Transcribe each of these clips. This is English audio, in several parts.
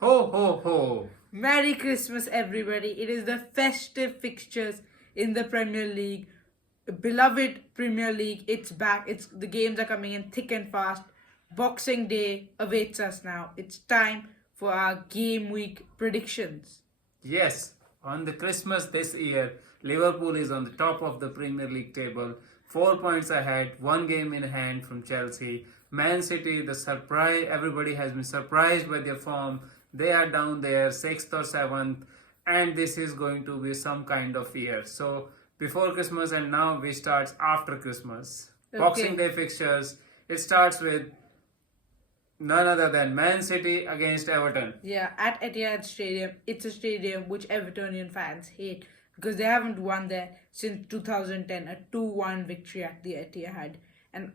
Ho ho ho! Merry Christmas, everybody. It is the festive fixtures in the Premier League. Beloved Premier League, it's back. The games are coming in thick and fast. Boxing Day awaits us now. It's time for our game week predictions. Yes, on the Christmas this year, Liverpool is on the top of the Premier League table, 4 points ahead, one game in hand from Chelsea. Man City, the surprise, everybody has been surprised by their form. They are down there, 6th or 7th, and this is going to be some kind of year. So, before Christmas and now we start after Christmas. Boxing Okay. Day fixtures, it starts with none other than Man City against Everton. Yeah, at Etihad Stadium, it's a stadium which Evertonian fans hate because they haven't won there since 2010, a 2-1 victory at the Etihad. And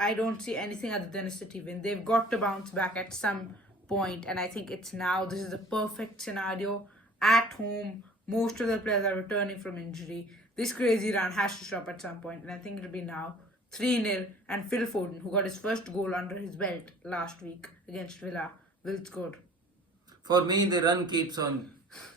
I don't see anything other than a City win. They've got to bounce back at some point, and I think it's now. This is the perfect scenario. At home, most of the players are returning from injury. This crazy run has to stop at some point, and I think it'll be now. 3-0, and Phil Foden, who got his first goal under his belt last week against Villa, will score. For me, the run keeps on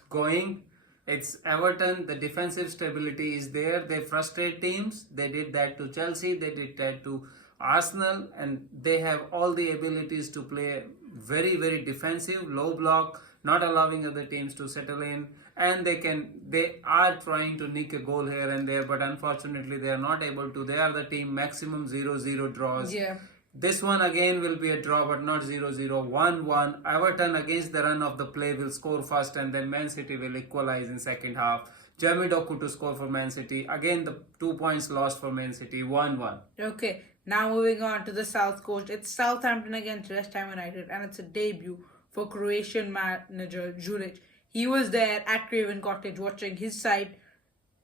going. It's Everton. The defensive stability is there. They frustrate teams. They did that to Chelsea. They did that to Arsenal. And they have all the abilities to play very, very defensive, low block, not allowing other teams to settle in. And they are trying to nick a goal here and there, but unfortunately they are not able to. They are the team maximum 0-0 draws. Yeah. This one again will be a draw, but not 0-0. 1-1. Everton against the run of the play will score first, and then Man City will equalize in second half. Jamie Doku to score for Man City. Again, the 2 points lost for Man City. 1-1. Okay, now moving on to the South Coast. It's Southampton against West Ham United, and it's a debut for Croatian manager Juric. He was there at Craven Cottage watching his side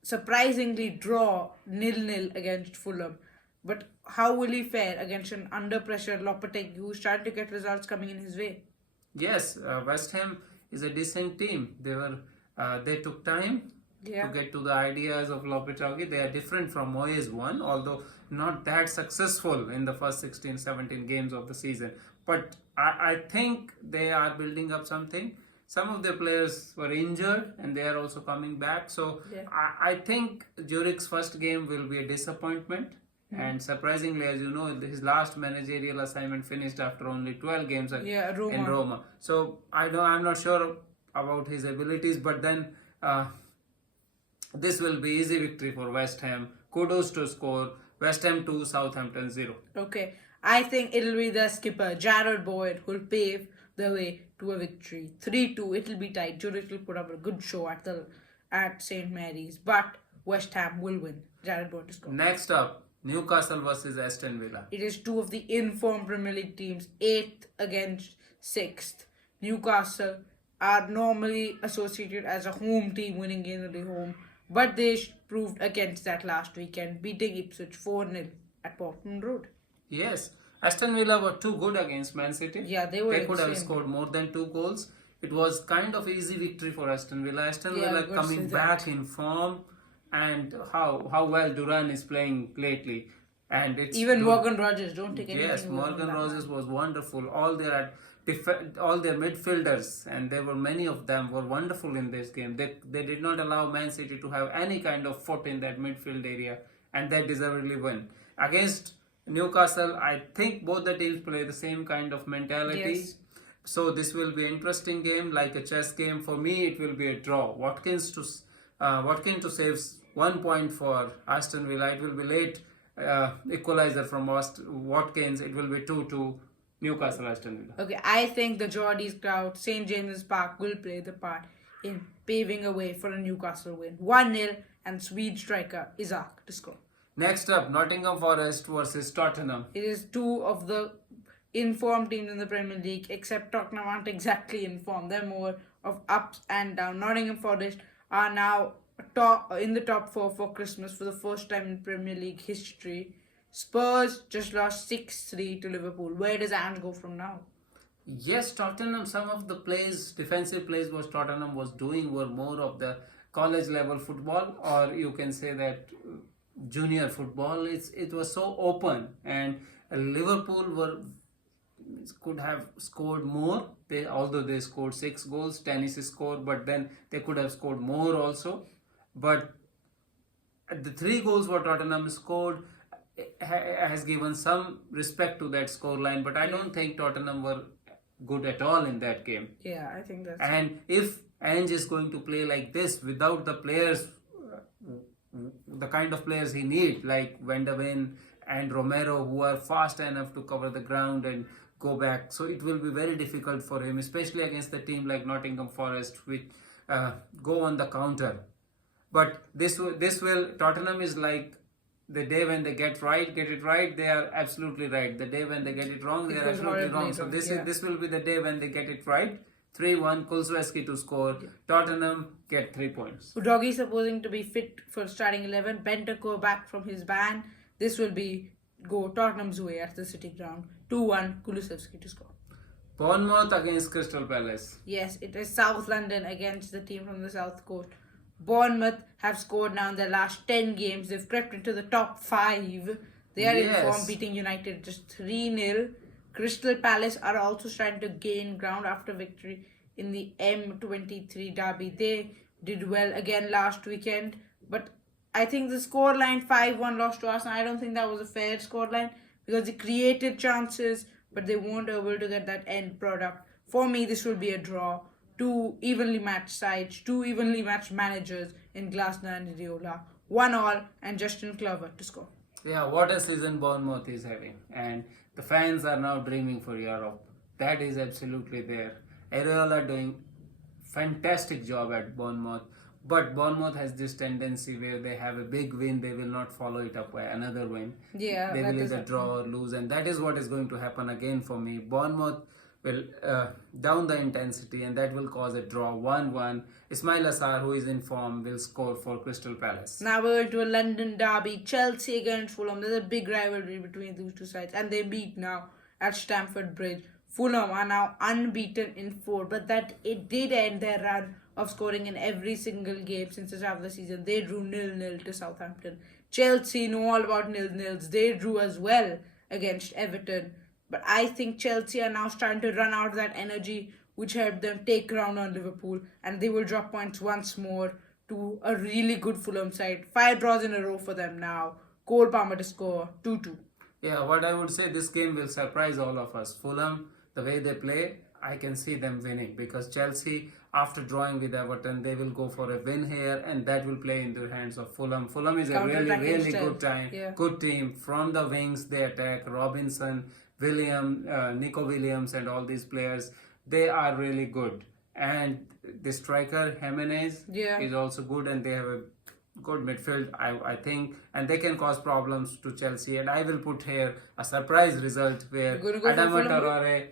surprisingly draw 0-0 against Fulham. But how will he fare against an under pressure Lopetegui who's trying to get results coming in his way? Yes, West Ham is a decent team. They took time Yeah. to get to the ideas of Lopetegui. They are different from Moyes one, although not that successful in the first 16, 17 games of the season. But I think they are building up something. Some of their players were injured and they are also coming back. So Yeah. I think Zurich's first game will be a disappointment. And surprisingly, as you know, his last managerial assignment finished after only 12 games Yeah, Roma. in Roma. So I'm not sure about his abilities, but then this will be easy victory for West Ham. Kudos to score. West Ham 2, Southampton 0. Okay, I think it'll be the skipper, Jared Boyd, who'll pave the way to a victory. 3-2, it'll be tight. Zurich will put up a good show at St. Mary's, but West Ham will win. Jared Boyd to score. Next up, Newcastle versus Aston Villa. It is two of the informed Premier League teams, 8th against 6th. Newcastle are normally associated as a home team winning games at home, but they proved against that last weekend, beating Ipswich 4-0 at Portman Road. Yes, Aston Villa were too good against Man City. Yeah, they were They could have insane. scored more than 2 goals. It was kind of easy victory for Aston Villa. Aston Yeah, Villa I would coming say back in form, and how well Duran is playing lately. And it's Even Morgan Rogers, don't take anything Yes, away from Morgan that Rogers man. was wonderful. All their midfielders, and there were many of them, were wonderful in this game. They did not allow Man City to have any kind of foot in that midfield area, and they deservedly won. Against Newcastle, I think both the teams play the same kind of mentality. Yes. So this will be an interesting game, like a chess game. For me, it will be a draw. Watkins to save 1 point for Aston Villa. It will be late equalizer from Watkins. It will be 2-2 Newcastle Aston Villa. Okay, I think the Geordies crowd, St. James's Park, will play the part in paving a way for a Newcastle win. 1-0, and Swede striker Isaac to score. Next up, Nottingham Forest versus Tottenham. It is two of the informed teams in the Premier League, except Tottenham aren't exactly informed. They're more of ups and downs. Nottingham Forest are now in the top 4 for Christmas for the first time in Premier League history. Spurs just lost 6-3 to Liverpool. Where does Ange go from now? Yes, Tottenham, some of the defensive plays was Tottenham was doing were more of the college level football, or you can say that junior football. It was so open, and Liverpool were could have scored more. Although they scored 6 goals, tennis score, but then they could have scored more also. But the 3 goals what Tottenham scored has given some respect to that scoreline. But I don't think Tottenham were good at all in that game. Yeah, I think that's. And if Ange is going to play like this without the players, the kind of players he needs, like Van der Ven and Romero, who are fast enough to cover the ground and go back, so it will be very difficult for him, especially against a team like Nottingham Forest, which go on the counter. But this will Tottenham is like the day when they get it right, they are absolutely right. The day when they get it wrong, they are absolutely wrong. So this will be the day when they get it right. 3-1, Kulusevski to score. Tottenham get 3 points. Udogi supposing to be fit for starting 11. Bentancur back from his ban. This will be go Tottenham's way at the City ground. 2-1, Kulusevski to score. Bournemouth against Crystal Palace. Yes, it is South London against the team from the South Coast. Bournemouth have scored now in their last 10 games. They've crept into the top 5. They are in form, beating United just 3-0. Crystal Palace are also trying to gain ground after victory in the M23 derby. They did well again last weekend, but I think the scoreline 5-1 loss to Arsenal, I don't think that was a fair scoreline because they created chances, but they weren't able to get that end product. For me, this will be a draw. 2 evenly matched sides, 2 evenly matched managers in Glasner and Iraola. 1-1 and Justin Clover to score. Yeah, what a season Bournemouth is having. And the fans are now dreaming for Europe. That is absolutely there. Iraola doing fantastic job at Bournemouth. But Bournemouth has this tendency where they have a big win, they will not follow it up by another win. Yeah, they will either draw or lose, and that is what is going to happen again for me. Bournemouth will down the intensity, and that will cause a draw 1-1. Ismail Assar, who is in form, will score for Crystal Palace. Now we're going to a London derby, Chelsea against Fulham. There's a big rivalry between these two sides, and they meet now at Stamford Bridge. Fulham are now unbeaten in 4, but that it did end their run of scoring in every single game since the start of the season. They drew 0-0 to Southampton. Chelsea know all about 0-0s. They drew as well against Everton. But I think Chelsea are now starting to run out of that energy which helped them take ground on Liverpool, and they will drop points once more to a really good Fulham side. 5 draws in a row for them now. Cole Palmer to score 2-2. Yeah, what I would say, this game will surprise all of us. Fulham, the way they play, I can see them winning, because Chelsea, after drawing with Everton, they will go for a win here, and that will play in the hands of Fulham. Fulham is a really good team. From the wings, they attack. Robinson, Nico Williams, and all these players, they are really good. And the striker Jimenez is also good, and they have a good midfield, I think, and they can cause problems to Chelsea. And I will put here a surprise result where Adama Traore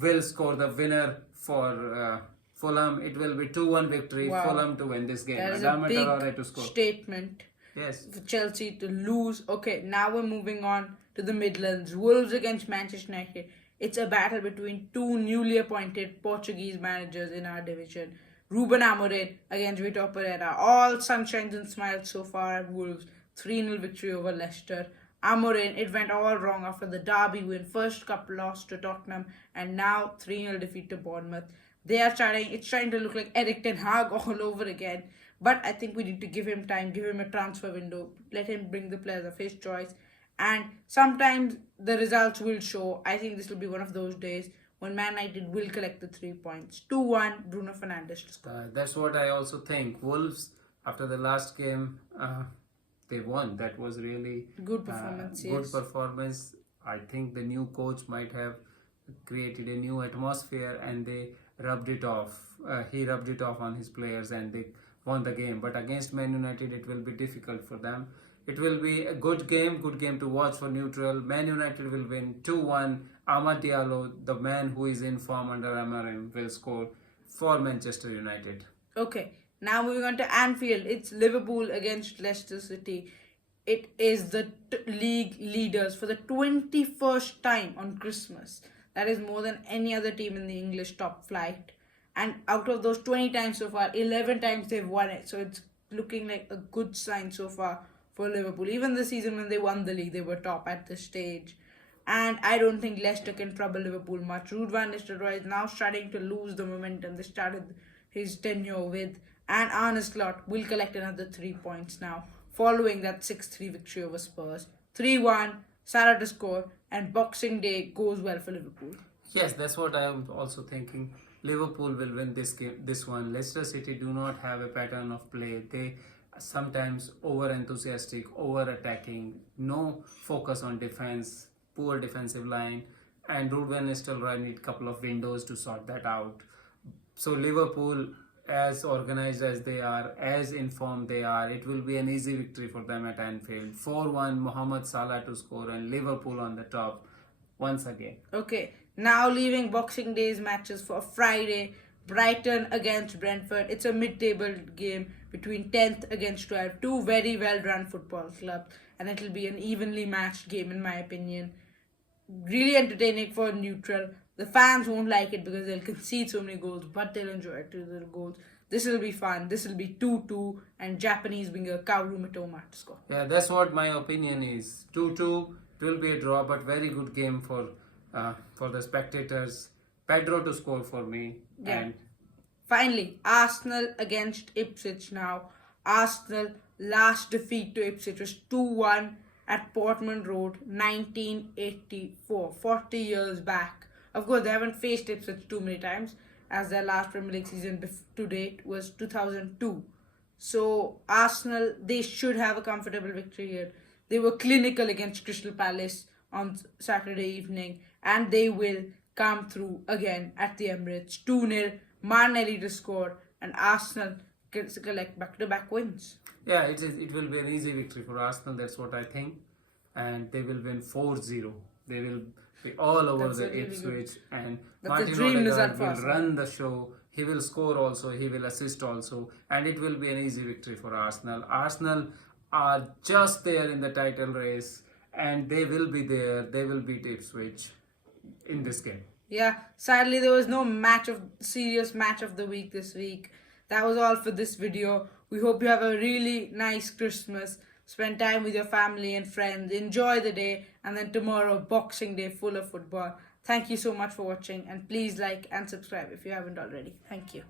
will score the winner for Fulham. It will be 2-1 victory. Fulham to win this game. That is Adama a big Traore to score. Statement. Yes. For Chelsea to lose. Okay, now we're moving on to the Midlands. Wolves against Manchester United. It's a battle between 2 newly appointed Portuguese managers in our division. Ruben Amorim against Vitor Pereira. All sunshines and smiles so far at Wolves. 3-0 victory over Leicester. Amorim, it went all wrong after the derby win. First cup loss to Tottenham, and now 3-0 defeat to Bournemouth. It's trying to look like Eric Ten Hag all over again. But I think we need to give him time, give him a transfer window, let him bring the players of his choice. And sometimes the results will show. I think this will be one of those days when Man United will collect the 3 points. 2-1, Bruno Fernandes to score. That's what I also think. Wolves, after the last game, they won. That was really good performance. Good performance. I think the new coach might have created a new atmosphere, and they rubbed it off. He rubbed it off on his players, and they won the game. But against Man United, it will be difficult for them. It will be a good game to watch for neutral. Man United will win 2-1. Amad Diallo, the man who is in form under Amorim, will score for Manchester United. Okay, now moving on to Anfield. It's Liverpool against Leicester City. It is the league leaders for the 21st time on Christmas. That is more than any other team in the English top flight. And out of those 20 times so far, 11 times they've won it. So it's looking like a good sign so far for Liverpool. Even the season when they won the league, they were top at this stage. And I don't think Leicester can trouble Liverpool much. Ruud van Nistelrooy is now starting to lose the momentum they started his tenure with. And Arne Slot will collect another 3 points now, following that 6-3 victory over Spurs. 3-1, Salah to score, and Boxing Day goes well for Liverpool. Yes, that's what I am also thinking. Liverpool will win this game, this one. Leicester City do not have a pattern of play. They sometimes over enthusiastic, over attacking, no focus on defense, poor defensive line, and Ruud van Nistelrooy need couple of windows to sort that out. So Liverpool, as organized as they are, as informed they are, it will be an easy victory for them at Anfield. 4-1, Mohamed Salah to score, and Liverpool on the top once again. Okay, now leaving Boxing Day's matches for Friday. Brighton against Brentford. It's a mid-table game between 10th against 12th. Two very well-run football clubs, and it'll be an evenly matched game in my opinion. Really entertaining for neutral. The fans won't like it because they'll concede so many goals, but they'll enjoy it to the goals. This will be fun. This will be 2-2, and Japanese winger Kaoru Mitoma to score. Yeah, that's what my opinion is. 2-2, it will be a draw, but very good game for the spectators. Pedro to score for me. Yeah. And Finally, Arsenal against Ipswich now. Arsenal last defeat to Ipswich was 2-1 at Portman Road, 1984, 40 years back. Of course, they haven't faced Ipswich too many times, as their last Premier League season to date was 2002. So Arsenal, they should have a comfortable victory here. They were clinical against Crystal Palace on Saturday evening, and they will come through again at the Emirates. 2-0, Martinelli to score, and Arsenal can collect back-to-back wins. yeah, it will be an easy victory for Arsenal. That's what I think, and they will win 4-0. They will be all over That's the a really Ipswich, and That's a Martin dream result Odegaard for will Arsenal. run the show. He will score also. He will assist also, and it will be an easy victory for Arsenal. Arsenal are just there in the title race, and they will be there. They will beat Ipswich in this game. Yeah, sadly there was no serious match of the week this week. That was all for this video. We hope you have a really nice Christmas. Spend time with your family and friends. Enjoy the day, and then tomorrow, Boxing Day, full of football. Thank you so much for watching, and please like and subscribe if you haven't already. Thank you.